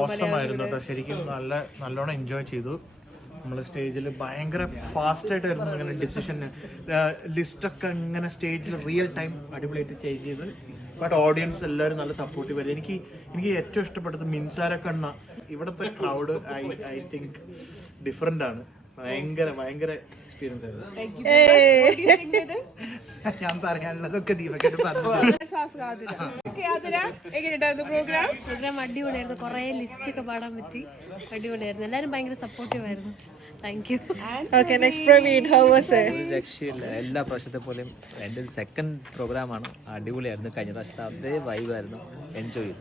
ഓസമായിരുന്നു കേട്ടോ. ശരിക്കും നല്ലോണം എൻജോയ് ചെയ്തു. നമ്മൾ സ്റ്റേജിൽ ഭയങ്കര ഫാസ്റ്റ് ആയിട്ടായിരുന്നു ഇങ്ങനെ ഡിസിഷൻ ലിസ്റ്റൊക്കെ ഇങ്ങനെ സ്റ്റേജിൽ റിയൽ ടൈം അടിപൊളിയായിട്ട് ചേഞ്ച് ചെയ്ത്. ബട്ട് ഓഡിയൻസ് എല്ലാവരും നല്ല സപ്പോർട്ടീവ് ആയിരുന്നു. എനിക്ക് ഏറ്റവും ഇഷ്ടപ്പെട്ടത് മിൻസാര കണ്ണ. ഇവിടുത്തെ ക്രൗഡ് ഐ തിങ്ക് ഡിഫറെന്റ് ആണ്. ഭയങ്കര എക്സ്പീരിയൻസ് ആയിരുന്നു. ഞാൻ പറയാനുള്ളതൊക്കെ ദീപക്കായിട്ട് പറഞ്ഞു. പ്രോഗ്രാം അടിപൊളിയായിരുന്നു. കുറെ ലിസ്റ്റ് ഒക്കെ പാടാൻ പറ്റി. അടിപൊളിയായിരുന്നു. എല്ലാരും ഭയങ്കര സപ്പോർട്ടീവ് ആയിരുന്നു. Thank you. രക്ഷയില്ല. എല്ലാ പ്രാവശ്യത്തെ പോലെയും എൻ്റെ സെക്കൻഡ് പ്രോഗ്രാമാണ്. അടിപൊളിയായിരുന്നു. കഴിഞ്ഞ പ്രാവശ്യത്തെ അതേ വൈബായിരുന്നു. എൻജോയ് ചെയ്തു.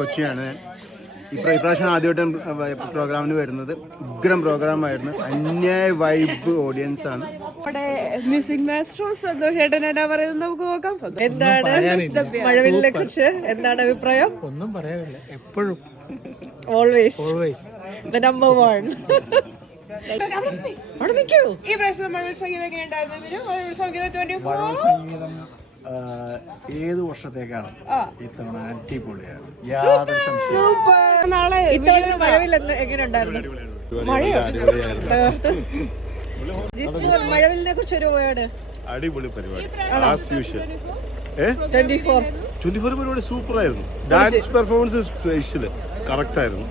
കൊച്ചിയാണ്. ഇപ്രാവശ്യം ആദ്യമായിട്ടും പ്രോഗ്രാമിന് വരുന്നത്. ഉഗ്രം പ്രോഗ്രാമായിരുന്നു. അന്യായ വൈബ് ഓഡിയൻസ് ആണ്. മ്യൂസിക് മാസ്റ്റർ സന്തോഷേട്ടൻ എന്നാ പറയുന്നത് നമുക്ക് നോക്കാം. എന്താണ് മഴവില്ലിനെ കുറിച്ച് എന്താണ് അഭിപ്രായം? ഒന്നും പറയാനില്ല. എപ്പോഴും ഓൾവേസ് ദ നമ്പർ 1. ഈ പ്രാവശ്യം മഴവിൽ സംഗീതം എങ്ങനെയുണ്ടായിരുന്നു? മഴവിൽ സംഗീതം 24 ഏത് വർഷത്തേക്കാണ് ഇത്തവണ അടിപൊളിയാണ്. യാതൊരു സംശയം. നാളെ ഇത്തവണ മഴവിൽ എങ്ങനെയുണ്ടായിരുന്നു? മഴവിലിനെ കുറിച്ച് ഒരു വേർഡ്. അടിപൊളി പരിപാടി. 24 പരിപാടി സൂപ്പർ ആയിരുന്നു. ഡാൻസ് പെർഫോമൻസ് സ്പെഷ്യൽ കറക്റ്റ് ആയിരുന്നു.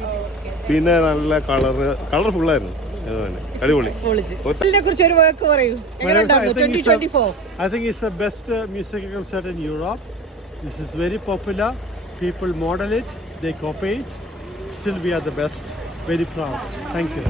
പിന്നെ നല്ല കളർഫുൾ ആയിരുന്നു. അടിപൊളി. കുറിച്ച് ഒരു വാക്ക് പറയൂ. I think it's the best musical concert in Europe. This is very popular. People model it, they copy it. Still we are the best. Very proud. Thank you.